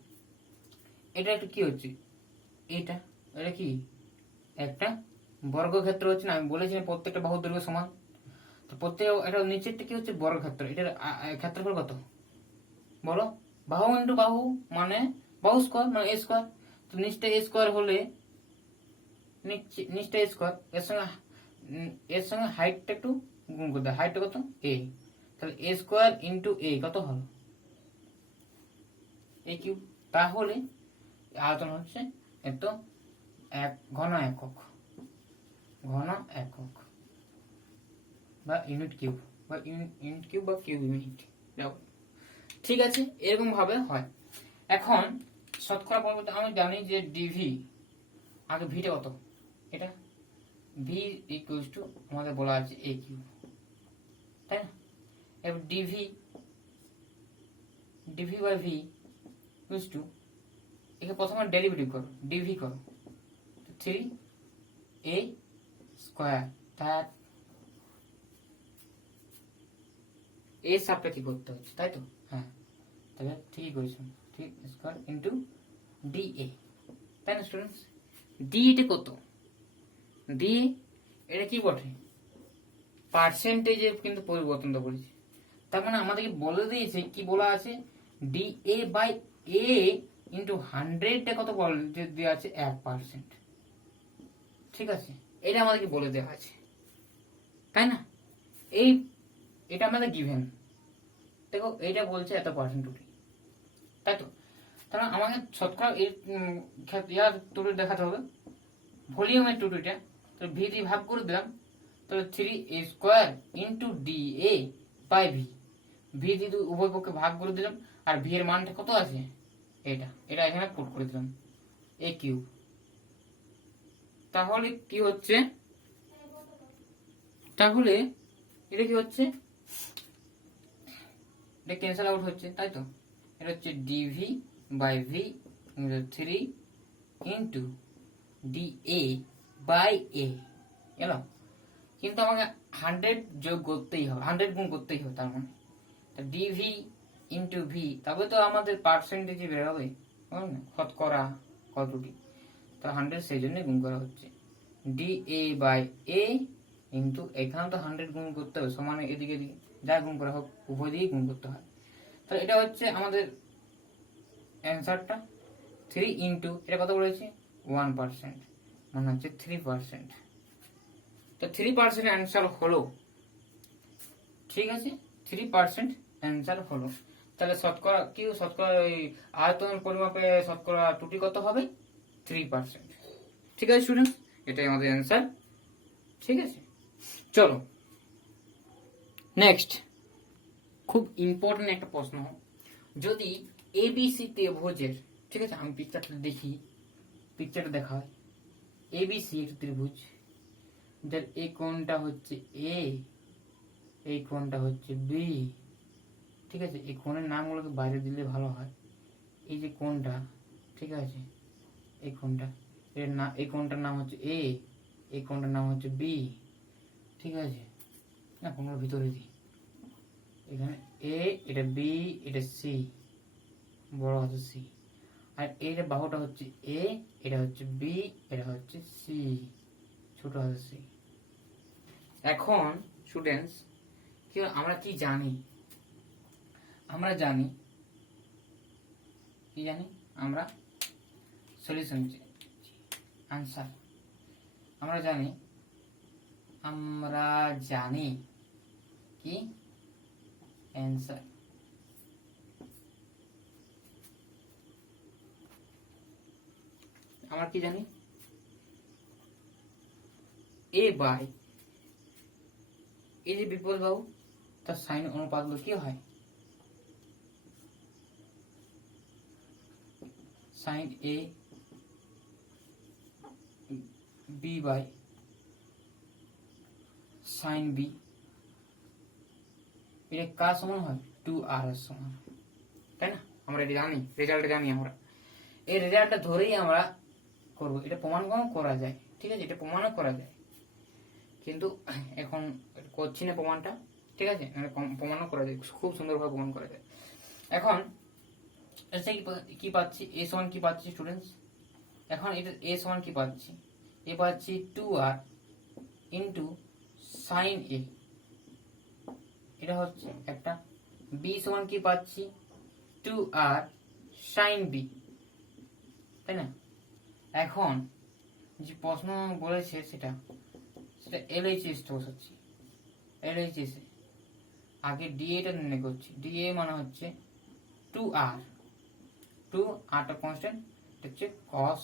এটা একটু কি হচ্ছে, এটা এটা কি একটা বর্গক্ষেত্র হচ্ছে না? আমি বলেছিলাম প্রত্যেকটা বাহুর দৈর্ঘ্য সমান। তো প্রত্যেক এটা নিচেরটা কি হচ্ছে, বর্গক্ষেত্র। এটার ক্ষেত্রফল কত বলো? বাহু ইন্টু বাহু মানে বাহু স্কোয়ার মানে এ স্কোয়ার। তো নিচটা এ স্কোয়ার হলে নিচটা এ স্কোয়ার, এর সঙ্গে হাইটটা একটু গুণ করতে, হাইটটা কত, এ। তাহলে এ স্কোয়ার ইন্টু এ কত হলো, এ কিউব। তাহলে আয়তন হচ্ছে এত ঘন একক, ঘন একক বা ইউনিট কিউব বা ইউনিট কিউব বা কিউব ইউনিট। ঠিক আছে, এরকম ভাবে হয়। এখন শতকরা পরিবর্তে আমি জানি যে ডিভি, আগে ভিটা কত, এটা ভি ইকুয়ালস টু আমাদের বলা আছে এ কিউব, তাই না? এবার d v d v by v equals to, একে প্রথমে ডেরিভেটিভ করো, ডিভি করো, 3 a স্কয়ার, তার এ সাপটা কি করতে হচ্ছে, তাই তো? হ্যাঁ, তাহলে ঠিকই করেছো, 3 স্কয়ার ইন্টু ডি এ, তাই না স্টুডেন্টস? ডি এটা কত, ডি এটা কি বটে, পার্সেন্টেজে কিন্তু পরিবর্তনটা করেছে। তার মানে আমাদেরকে বলে দিয়েছে, কি বলা আছে, D A by A into 100টা কত দেওয়া আছে, 1%। ঠিক আছে, এটা আমাদেরকে বলে দেওয়া আছে, তাই না? এই এটা আমাদের গিভেন, দেখো এইটা বলছে এত পার্সেন্ট টুটি, তাই তো? তাহলে আমাকে শতকরা ইয়ার টুটি দেখাতে হবে, ভলিউমের টুটিটা। তো ভি দিয়ে ভাগ করে দিলাম, তাহলে 3a square into D A by v. V দিয়ে উভয় পক্ষে ভাগ করে দিলাম, আর ভি এর মানটা কত আছে, এটা এটা এখানে পুট করে দিলাম, এ কিউব। তাহলে কি হচ্ছে, তাহলে এটা কি হচ্ছে, এটা ক্যান্সেল আউট হচ্ছে, তাই তো? এটা হচ্ছে D V by V 3 into D A by A এলো। কিন্তু আমাকে 100 যোগ করতেই হবে, 100 গুণ করতেই হবে, তার মানে ডিভি ইন্টু ভি, তবে তো আমাদের পার্সেন্টেজে বেরোবে, শতকরা কতটি। তো 100 সেই জন্য গুণ করা হচ্ছে, d A by A into, এখানে তো 100 গুণ করতে হবে, সমানে এদিকে এদিকে যা গুণ করা হোক উভয় দিকেই গুণ করতে হয়। তাহলে এটা হচ্ছে আমাদের অ্যান্সারটা। 3 ইন্টু এটা কত বলেছি, 1%, মানে হচ্ছে 3%। তো 3% অ্যান্সার হলো, ঠিক আছে, 3% অ্যান্সার হলো। তাহলে শতকরা কি, শতকরা ওই আয়তন পরিমাপে শতকরা ত্রুটি কত হবে, 3%। ঠিক আছে স্টুডেন্ট, এটাই আমাদের অ্যান্সার। ঠিক আছে, চলো নেক্সট। খুব ইম্পর্টেন্ট একটা প্রশ্ন, যদি এবিসি ত্রিভুজের, ঠিক আছে, আমি পিকচারটা দেখি, পিকচারটা দেখা হয়, এবিসি একটা ত্রিভুজ, যার এই কোণটা হচ্ছে এ, এই কোণটা হচ্ছে বি। ঠিক আছে, এই কোণের নামগুলোকে বাইরে দিলে ভালো হয়। এই যে কোণটা, ঠিক আছে, এই কোণটা, এর না, এই কোণটার নাম হচ্ছে এ, এই কোণটার নাম হচ্ছে বি। ঠিক আছে, না কোণের ভিতরে দিই, এখানে এ, এটা বি, এটা সি, বড় হাতের সি, আর এই যে বাহুটা হচ্ছে এ, এটা হচ্ছে বি, এটা হচ্ছে সি, ছোট হাতের সি। এখন স্টুডেন্টস, কি আমরা কি জানি, আমরা জানি, কি জানি আমরা, সলিউশন আনসার আমরা জানি, আমরা জানি কি অ্যান্সার। আমরা কি জানি, এ বাই এই যে বিপরীত বাহু তার সাইন অনুপাত কি হয়, sine a b by sine b, এটা কার সমান হয়, 2r এর সমান, তাই না? আমরা এটা জানি, রেজাল্টটা জানি আমরা। এই রেজাল্টটা ধরেই আমরা করব, এটা প্রমাণ করা যায়, ঠিক আছে, এটা প্রমাণও করা যায়, কিন্তু এখন করছি না প্রমাণটা, ঠিক আছে, প্রমাণও করা যায়, খুব সুন্দরভাবে প্রমাণ করা যায়। এখন কি পাচ্ছি, এ সমান কি পাচ্ছি স্টুডেন্টস, এখন এটা এ সমান কি পাচ্ছি, এ পাচ্ছি 2r ইন্টু সাইন এ, এটা হচ্ছে একটা। বি সমান কি পাচ্ছি, 2r সাইন বি, তাই না? এখন যে প্রশ্ন বলেছে সেটা এলএইচএস টা বসাচ্ছি, এলএইচএস এ আগে ডিএ টা নির্ণয় করছি। ডিএ মানে হচ্ছে 2r, 2r টা কনস্ট্যান্ট, এটা হচ্ছে cos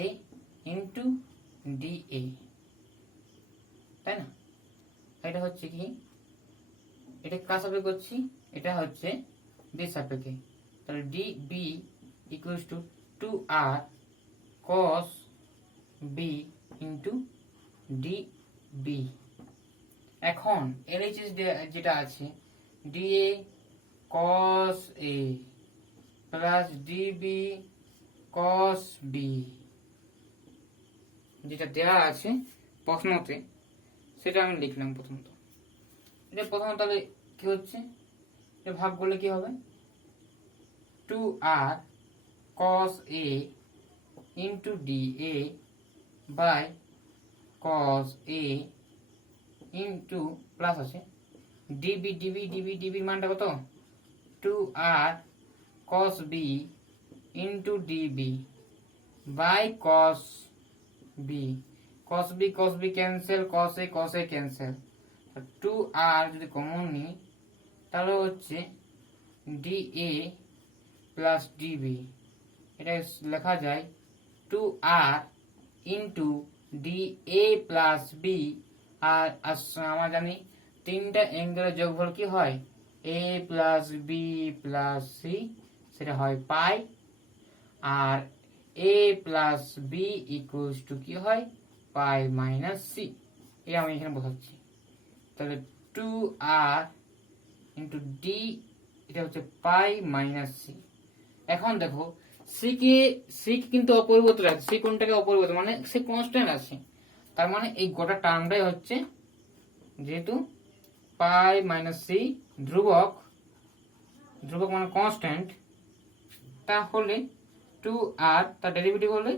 a ইন্টু ডিএ, তাই না? এটা হচ্ছে কি, এটা কার সাপেক্ষে করছি, এটা হচ্ছে বি সাপেক্ষে, তাহলে d b equals to 2r cos b into d b. এখন এলএইচএস যেটা আছে, d a cos a plus d b cos b, যেটা দেওয়া আছে প্রশ্নতে সেটা আমি লিখলাম প্রথমত। এটা প্রথমত তাহলে কি হচ্ছে, এটা ভাগ করলে কি হবে, 2r cos a into d a by cos a into plus আছে ডিবি, ডিবি ডিবি ডিবির মানটা কত, 2r cos b into d b by cos b, cos b cancel, cos a cancel, 2r যদি কমন নিই তাহলে হচ্ছে dA প্লাস dB, এটা লেখা যায় 2r into dA plus b, আর আমরা জানি তিনটা অ্যাঙ্গেলের যোগফল কি হয়, a plus b plus c, সেটা হয় পাই, আর a plus b equals two কি হয়, পাই মাইনাস c, এটা আমি এখানে বসাচ্ছি। তাহলে 2r ইন্টু ডি, এটা হচ্ছে পাই মাইনাস সি। এখন দেখো সি কিন্তু অপরিবর্তিত আছে, সি কোনটাকে অপরিবর্তিত মানে সে কনস্ট্যান্ট আছে, তার মানে এই গোটা টার্মটাই হচ্ছে, যেহেতু পাই মাইনাস সি ধ্রুবক, ধ্রুবক মানে কনস্ট্যান্ট, তাহলে 2r তার ডেরিভেটিভ হলে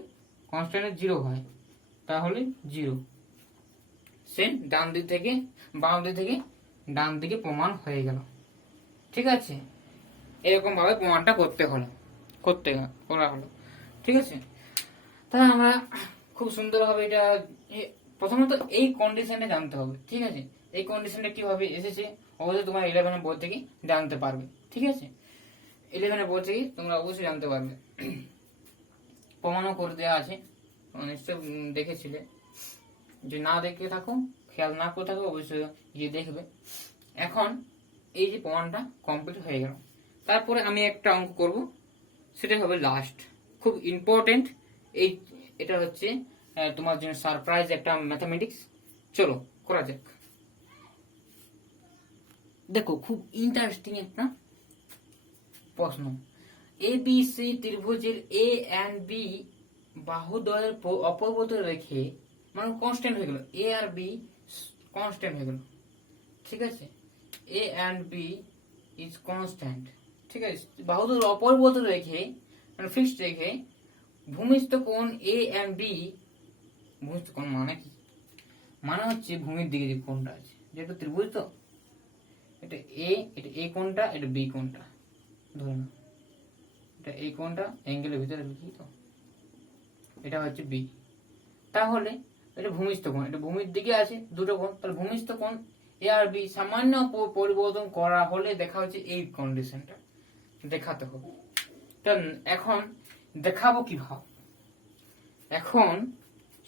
কনস্ট্যান্টের 0 হয়, তাহলে 0। সেম ডান দিক থেকে বাম দিক থেকে ডান দিকে প্রমাণ হয়ে গেল, ঠিক আছে? এরকম ভাবে প্রমাণটা করা হলো, ঠিক আছে? তাহলে আমরা খুব সুন্দরভাবে এটা, প্রথমত এই কন্ডিশনে জানতে হবে, ঠিক আছে? এই কন্ডিশনটা কিভাবে এসেছে অবশ্যই তোমরা 11 বই থেকে জানতে পারবে, ঠিক আছে? 11 বই থেকে তোমরা অবশ্যই জানতে পারবে, প্রমাণও করে দেওয়া আছে, নিশ্চয় দেখেছিলে। যে না দেখে থাকো, খেয়াল না করে থাকো, অবশ্যই গিয়ে দেখবে। এখন এই যে প্রমাণটা কমপ্লিট হয়ে গেল, তারপরে আমি একটা অঙ্ক করব, সেটা হবে লাস্ট, খুব ইম্পর্টেন্ট। এটা হচ্ছে তোমার জন্য সারপ্রাইজ একটা ম্যাথমেটিক্স। চলো করা যাক। দেখো খুব ইন্টারেস্টিং একটা প্রশ্ন। এ বি সি ত্রিভুজের এ এন্ড বি বাহুদ্বয়ের অপরিবর্তিত রেখে, মানে কনস্ট্যান্ট হয়ে গেল, এ আর বি কনস্ট্যান্ট হয়ে গেল, ঠিক আছে? এ এন্ড বি ইজ কনস্ট্যান্ট, ঠিক আছে? বাহুদ্বয় অপরিবর্তিত রেখে, মানে ফিক্সড রেখে, ভূমিস্থ কোণ এ এন্ড বি, ভূমিস্থ কোণ মানে কি, মানে হচ্ছে ভূমির দিকে যে কোণটা আছে, যেটা ত্রিভুজ, তো এটা এ কোণটা, এটা বি কোণটা, ধরে না এটা এই কোণটা অ্যাঙ্গেলের ভিতরে লিখি, তো এটা হচ্ছে বি। তাহলে এটা ভূমিস্থ কোণ, এটা ভূমির দিকে আছে দুটো কোণ, তাহলে ভূমিস্থ কোণ এ আর বি সামান্য পরিবর্তন করা হলে দেখা হচ্ছে এই কন্ডিশনটা দেখাতে হবে। এখন দেখাবো কিভাবে, এখন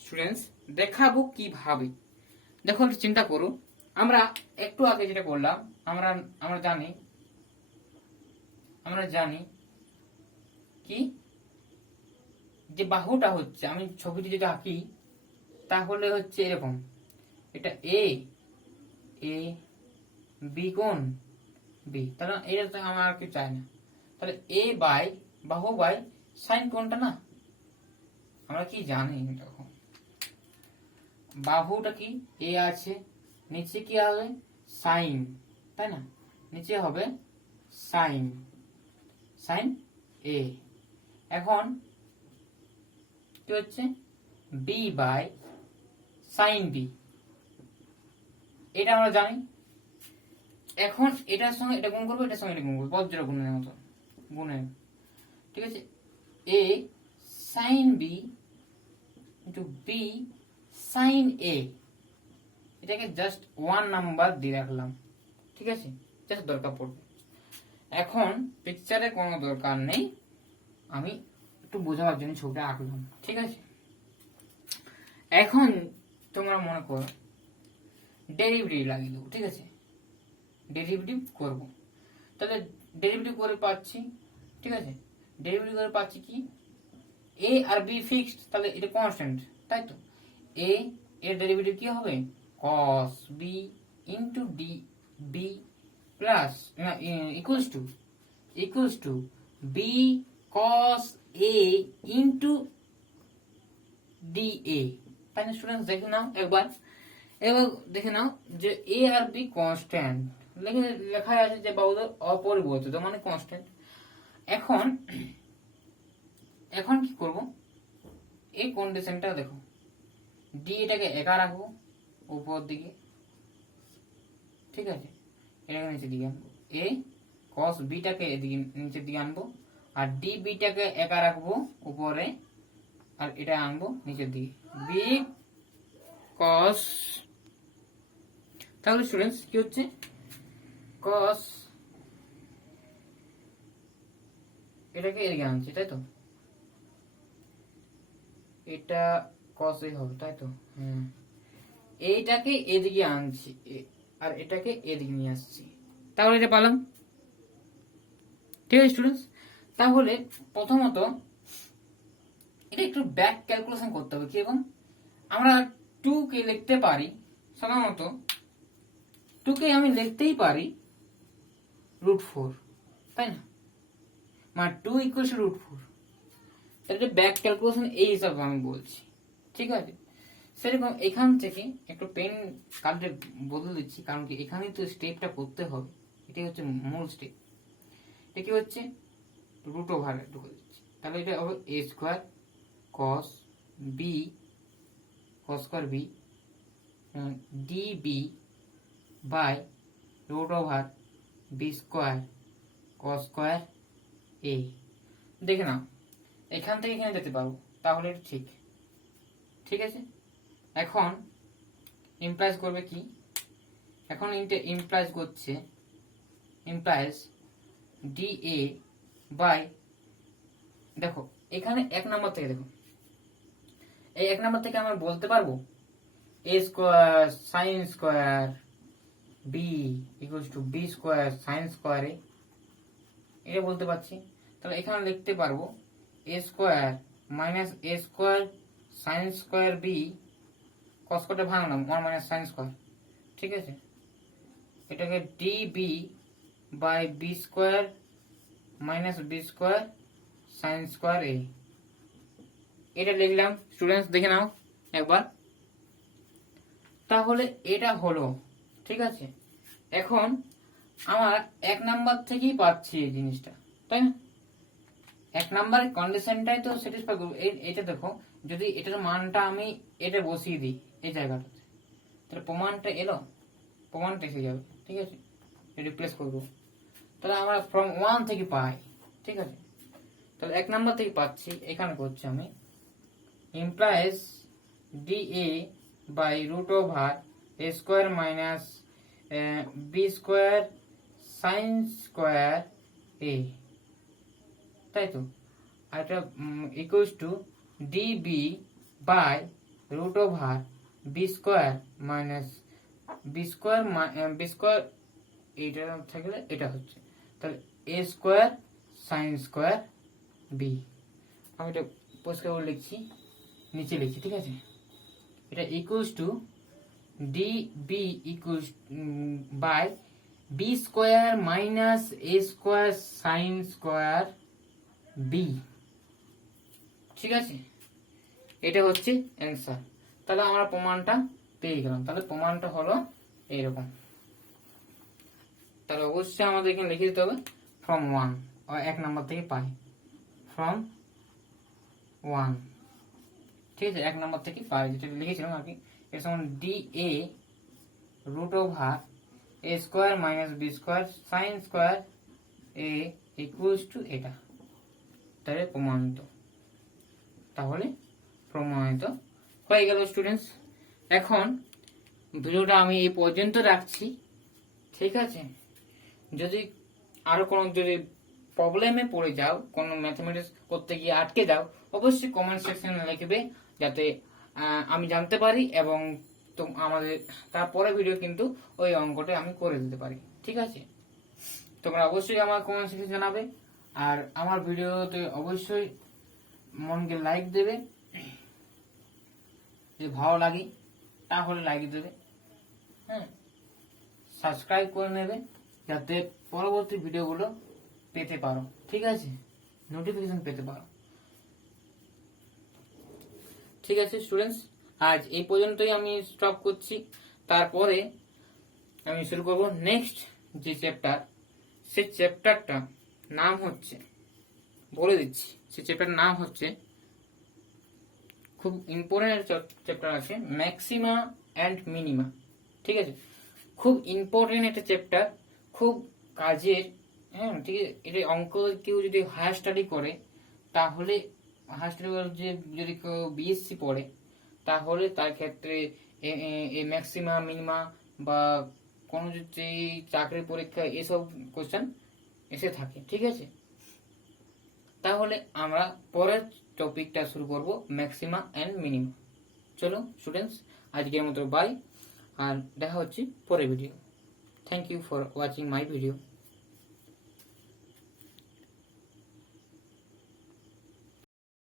স্টুডেন্টস দেখাবো কিভাবে, দেখো চিন্তা করো। আমরা একটু আগে যেটা করলাম, আমরা আমরা জানি কি যে বাহুটা হচ্ছে, আমি ছবিটি যদি আঁকি তাহলে হচ্ছে এরকম, এটা এ এ বি কোণ বি, তাহলে এটা তো আমার আর কি চাই না, তাহলে এ বাই বাহু বাই সাইন কোণটা না, আমরা কি জানি দেখো বাহুটা কি এ আছে, নিচে কি হবে সাইন, তাই না, নিচে হবে সাইন সাইন এ। এখন কি হচ্ছে বি বাই সাইন বি, এটা আমরা জানি। এখন এটার সঙ্গে এটা গুণ করবো, এটার সঙ্গে এটা গুণ করবো, বজ্র গুণের মতো গুণের, ঠিক আছে। A sine B into B sine A, এটাকে জাস্ট 1 নাম্বার দিয়ে রাখলাম, ঠিক আছে, জাস্ট দরকার পড়বে। এখন পিকচারে কোনো দরকার নেই, আমি একটু বোঝাবার জন্য ছবিটা আঁকলাম, ঠিক আছে। এখন তোমরা মনে করো ডেরিভেটিভ লাগিয়ে দেবো, ঠিক আছে, ডেরিভেটিভ করব, তাহলে ডেরিভেটিভ করে পাচ্ছি, ঠিক আছে, ডেরিভেটিভ করে পাচ্ছি কি এ আর বি ফিক্সড, তাহলে এটা কনস্ট্যান্ট, তাই তো। এ এর ডেরিভেটিভ কি হবে cos b into D B plus না equals to B cos a into D A, তাই না স্টুডেন্টস? দেখে নাও একবার, এবার দেখে নাও যে এ আর বি কনস্ট্যান্ট লেখা আছে, যে বাহুদের অপরিবর্তিত মানে কনস্ট্যান্ট। এখন এখন কি করব, এই কন্ডিশনটা দেখো, ডি এটাকে একা রাখবো উপর দিকে, ঠিক আছে, এটাকে নিচে দিকে আনবো, এ cos বিটাকে এদিকে নিচের দিকে আনবো, আর ডি বিটাকে একা রাখবো উপরে, আর এটা আনবো নিচের দিকে, বি cos, তাহলে স্টুডেন্টস কি হচ্ছে cos, এটাকে এদিকে আনছে, তাই তো, এটা cos এ হবে, তাই তো, হ্যাঁ, এইটাকে এদিকে আনছি আর এটাকে এদিকে নিয়ে আসছি, তাহলে এটা পেলাম, ঠিক আছে স্টুডেন্টস। তাহলে প্রথমত এটা একটু ব্যাক ক্যালকুলেশন করতে হবে, কি এবং আমরা 2 কে লিখতে পারি সাধারণত, 2 কে আমি লিখতেই পারি √4, তাই না, মানে 2 ইকুয়াল টু √4, এটা ব্যাক ক্যালকুলেশন এই হিসাবে আমি বলছি, ঠিক আছে। সেরকম এখান থেকে একটু পেন কালকে বদলে দিচ্ছি, কারণ কি এখানেই তো স্টেপটা করতে হবে, এটাই হচ্ছে মূল স্টেপ। এটা কি হচ্ছে √ওভার ঢুকে দিচ্ছি, তাহলে এটা হবে a square cos b cos square b db by √over b square cos square a। দেখে নাও এখান থেকে এখানে যেতে পারবো, তাহলে এটা ঠিক, ঠিক আছে। এখন ইমপ্লাইজ করবে কি, এখন ইমপ্লাইজ করছে ইমপ্লাইজ ডি এ বাই, দেখো এখানে 1 নাম্বার থেকে, দেখো এই 1 নাম্বার থেকে আমরা বলতে পারবো a square sin square b equals to b square sin square a, এটা বলতে পারছি। তাহলে এখানে লিখতে পারবো a square minus a square sin square b cos স্কয়ারটা ভাঙলাম 1 মাইনাস sin স্কয়ার, ঠিক আছে, এটাকে db by b square minus b square sin square a, এটা লিখলাম স্টুডেন্টস, দেখে নাও একবার, তাহলে এটা হলো, ঠিক আছে। এখন আমার 1 নাম্বার থেকেই পাচ্ছি এই জিনিসটা, তাই না, 1 নাম্বারের কন্ডিশনটাই তো স্যাটিসফাই করব। এটা দেখো, যদি এটার মানটা আমি এটা বসিয়ে দিই এই জায়গাটাতে, তাহলে প্রমাণটা এলো, প্রমাণটা এসে যাবে, ঠিক আছে, রিপ্লেস করবো, তাহলে আমরা ফ্রম 1 থেকে পাই, ঠিক আছে। তাহলে 1 নাম্বার থেকে পাচ্ছি, এখানে করছি আমি implies dA by √ওভার a square minus B square sine square A, তাই তো। আর এটা equals to D B by root over B square minus B square এইটা থাকলে এটা হচ্ছে, তাহলে A square sine square B. আমি এটা পরিষ্কার করে লিখছি, নিচে লিখছি, ঠিক আছে। এটা equals to d b equals by b square minus a square sine square b, ঠিক আছে। এটা হচ্ছে অ্যান্সার। তাহলে আমরা প্রমাণটা পেয়ে গেলাম। তাহলে প্রমাণটা হলো এইরকম। তাহলে অবশ্যই আমাদের এখানে লিখে দিতে হবে ফ্রম 1, 1 নাম্বার থেকে পাই, ফ্রম 1, ঠিক আছে। 1 নাম্বার থেকে পাই, যেটা লিখেছিলাম আর কি। এর সমান d a root over a square minus B square sine square a equals to এটা। তাহলে প্রমাণিত হয়ে গেল স্টুডেন্টস। এখন ভিডিওটা আমি এই পর্যন্ত রাখছি, ঠিক আছে। যদি আরো কোনো যদি প্রবলেমে পড়ে যাও, কোনো ম্যাথমেটিক্স করতে গিয়ে আটকে যাও, অবশ্যই কমেন্ট সেকশনে লিখবে, যাতে আমি জানতে পারি এবং তো আমাদের তারপরে ভিডিও কিন্তু ওই অঙ্কটা আমি করে দিতে পারি, ঠিক আছে। তোমরা অবশ্যই আমার কমেন্ট সেকশনে জানাবে, আর আমার ভিডিওতে অবশ্যই মনকে লাইক দেবে, যদি ভালো লাগে তাহলে লাইক দেবে, হ্যাঁ। সাবস্ক্রাইব করে নেবে যাতে পরবর্তী ভিডিওগুলো পেতে পারো, ঠিক আছে, নোটিফিকেশন পেতে পারো, ঠিক আছে স্টুডেন্টস। আজ এই পর্যন্তই আমি স্টপ করছি। তারপরে আমি শুরু করব নেক্সট যে চ্যাপ্টার, সেই চ্যাপ্টারটা নাম হচ্ছে, বলে দিচ্ছি, সেই চ্যাপ্টার নাম হচ্ছে, খুব ইম্পর্টেন্ট চ্যাপ্টার আছে, ম্যাক্সিমা অ্যান্ড মিনিমা, ঠিক আছে। খুব ইম্পর্টেন্ট একটা চ্যাপ্টার, খুব কাজের, হ্যাঁ, ঠিক আছে। এটা অঙ্ক কেউ যদি হায়ার স্টাডি করে, তাহলে হায়ার স্টাডি যদি কেউ বিএসসি পড়ে, তাহলে তার ক্ষেত্রে এই ম্যাক্সিমা মিনিমা বা কোনো যদি চাকরির পরীক্ষা এসব কোশ্চেন এসে থাকে, ঠিক আছে। তাহলে আমরা পরের টপিকটা শুরু করব, ম্যাক্সিমা এন্ড মিনিমা। চলো স্টুডেন্টস, আজকের মতো বাই, আর দেখা হচ্ছে পরের video. Thank you for watching my video.